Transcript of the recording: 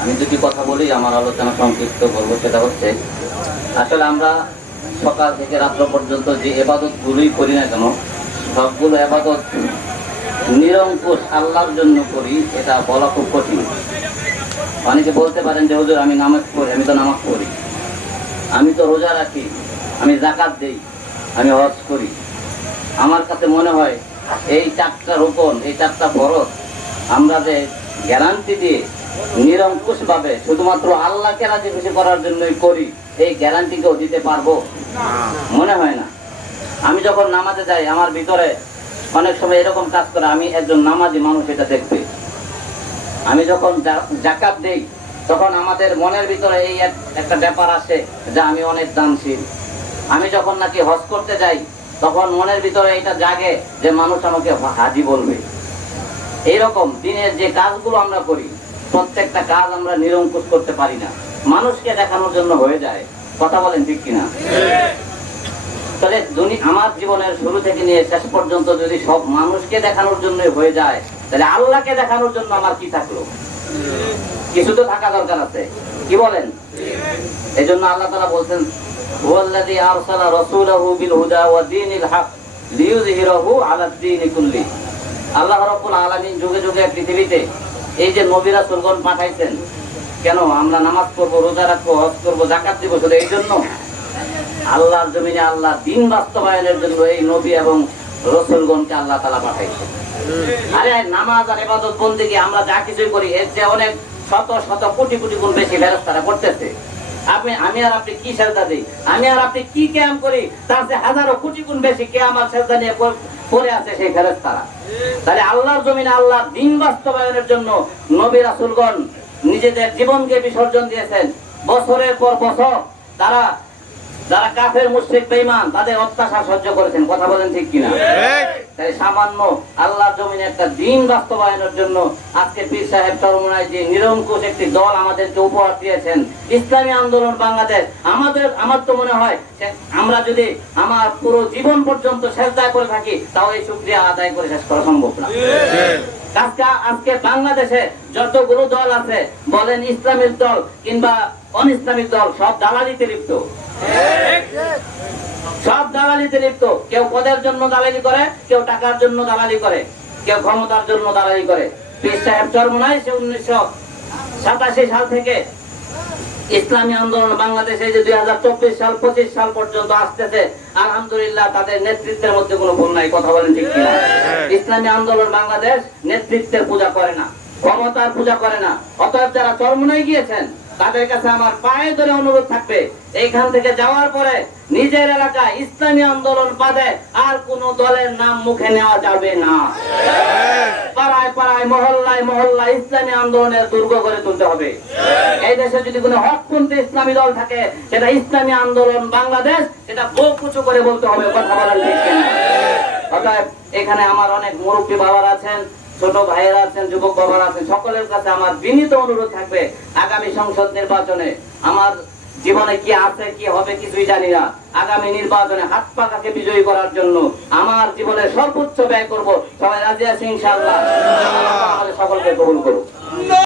আমি দুটি কথা বলি, আমার আলোচনা সংক্ষিপ্ত করব, সেটা হচ্ছে, আসলে আমরা সকাল থেকে রাত্র পর্যন্ত যে এবাদতগুলোই করি না কেন, সবগুলো এবাদত নিরঙ্কুশ আল্লাহর জন্য করি, এটা বলা খুব কঠিন। অনেকে বলতে পারেন যে, হুজুর, আমি নামাজ পড়ি, আমি তো নামাজ পড়ি। আমি তো রোজা রাখি, আমি জাকাত দেই, আমি হজ করি। আমার কাছে মনে হয়, এই চারটা রোপণ, এই চারটা ফরজ আমরা যে গ্যারান্টি দিয়ে নিরঙ্কুশ ভাবে শুধুমাত্র আল্লাহকে রাজি খুশি করার জন্যই করি, এই গ্যারান্টি কেউ দিতে পারব? মনে হয় না। আমি যখন নামাজে যাই, আমার ভিতরে অনেক সময় এরকম কাজ করে, আমি একজন নামাজি মানুষ, এটা দেখবে আমি যখন জাকাত দেই, তখন আমাদের মনের ভিতরে এই এক- একটা ব্যাপার আসে যে আমি অনেক দানশীল। আমি যখন নাকি হজ করতে যাই, তখন মনের ভিতরে এটা জাগে যে মানুষ আমাকে হাজি বলবে। এইরকম দিনের যে কাজগুলো আমরা করি প্রত্যেকটা কাজ আমরা নিরঙ্কুশ করতে পারি না। মানুষকে দেখানোর জন্য হয়ে যায়। কথা বলেন ঠিক কিনা? তাহলে আমার জীবনের শুরু থেকে নিয়ে শেষ পর্যন্ত যদি সব মানুষকে দেখানোর জন্য হয়ে যায়, তাহলে আল্লাহকে দেখানোর জন্য আমার কি থাকল? কিছু তো থাকা দরকার আছে। কি বলেন? এই জন্য আল্লাহ তালা বলছেন আল্লাহ রাব্বুল আলামিন যুগে যুগে পৃথিবীতে এই যে নবী রাসূলগণ পাঠাইছেন, কেন আমরা নামাজ পড়ব, রোজা রাখব, হজ করব জাকাত দিব শুধু এই জন্য? আল্লাহর জমিনে আল্লাহ দিন বাস্তবায়নের জন্য এই নবী এবং রসুলগণকে আল্লাহ তালা পাঠাইছে আরে নামাজ আর এবাদত বন্দিকে আমরা যা কিছুই করি, এর চেয়ে অনেক শত শত কোটি কোটি গুণ বেশি ফেরস্তারা করতেছে। আপনি, আমি আর আপনি কি সেজদা দিই? আমি আর আপনি কি ক্যাম করি? তার চেয়ে হাজারো কোটি গুণ বেশি কে আমার সেজদা নিয়ে পড়ে আছে সেই ফেরেস্তারা তাহলে আল্লাহর জমিনে আল্লাহ দিন বাস্তবায়নের জন্য নবী রাসুলগণ নিজেদের জীবনকে বিসর্জন দিয়েছেন। বছরের পর বছর তারা, যারা কাফের, মুশ্রিক বেইমান তাদের অত্যাশা সহ্য করেছেন। কথা বলেন ঠিক কিনা? তাই সামান্য জমিনে একটা দিন বাস্তবায়নের জন্য আজকে পীর সাহেব চরমনায় যে নিরঙ্কুশ একটি দল আমাদেরকে উপহার দিয়েছেন ইসলামী আন্দোলন বাংলাদেশ আমাদের আমার তো মনে হয় আমরা যদি আমার পুরো জীবন পর্যন্ত শেষদায় করে থাকি তাও এই শুক্রিয়া আদায় করে শেষ করা সম্ভব না। আজকে আজকে বাংলাদেশে যতগুলো দল আছে বলেন ইসলামিক দল কিংবা অন ইসলামিক দল সব দালালিতে লিপ্ত। সব দালালিতে লিপ্ত। কেউ পদের জন্য দালালি করে কেউ টাকার জন্য দালালি করে কেউ ক্ষমতার জন্য দালালি করে। পীর সাহেব চরমনায় সে উনিশশো সাতাশি সাল থেকে ইসলামী আন্দোলন বাংলাদেশে যে দুই হাজার চব্বিশ সাল পঁচিশ সাল পর্যন্ত আসতেছে আলহামদুলিল্লাহ তাদের নেতৃত্বের মধ্যে কোনো ভুল নাই কথা বলেন ঠিক কিনা। ইসলামী আন্দোলন বাংলাদেশ নেতৃত্বের পূজা করে না ক্ষমতার পূজা করে না অতএব যারা চরমনায় গিয়েছেন তাদের কাছে আমার পায়ে ধরে অনুরোধ থাকবে। এইখান থেকে যাওয়ার পরে নিজের এলাকায় ইসলামী আন্দোলন বাদে আর কোন দলের নাম মুখে নেওয়া যাবে না। পাড়ায় পাড়ায়, মহল্লায় মহল্লায় ইসলামী আন্দোলনের দুর্গ করে তুলতে হবে। এই দেশে যদি কোনো হকপন্থী ইসলামী দল থাকে, সেটা ইসলামী আন্দোলন বাংলাদেশ, সেটা বুক উঁচু করে বলতে হবে, কথা বলার ঠিক অতএব এখানে আমার অনেক মুরব্বী বাবার আছেন ছোট ভাইয়েরা আছেন যুবক বাবার আছেন সকলের কাছে আমার বিনীত অনুরোধ থাকবে আগামী সংসদ নির্বাচনে। আমার জীবনে কি আছে কি হবে কিছুই জানি না। আগামী নির্বাচনে হাত পাকাকে বিজয়ী করার জন্য আমার জীবনে সর্বোচ্চ ব্যয় করব। সবাই রাজি সিং ইনশাআল্লাহ? সকলকে কবুল করুক